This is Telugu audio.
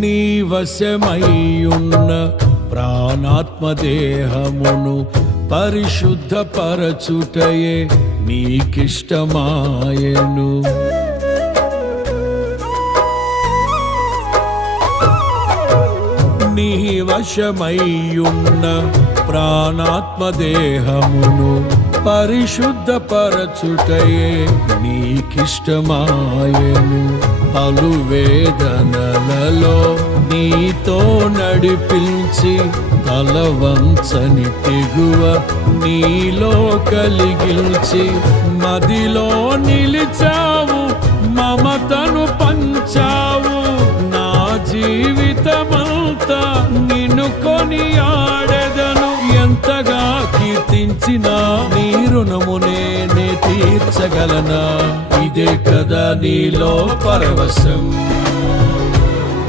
నీ వశమయ్యున్న ప్రాణాత్మదేహమును పరిశుద్ధపరచుటయే నీకిష్టమాయెను. నీ వశమయ్యున్న ప్రాణాత్మదేహమును పరిశుద్ధపరచుటయే నీకిష్టమాయెను. పలు వేదనలలో నీతో నడిపించి తలవంచని తెగువ నీలో కలిగించి మదిలో నిలిచావు, మమతను పంచావు. నా జీవితమంతా నిన్ను కొనియాడెదను. ఎంతగా కీర్తించినా నీ రుణమునే నే తీర్చగలనా? ఇదే కదా నీలో పరవశం.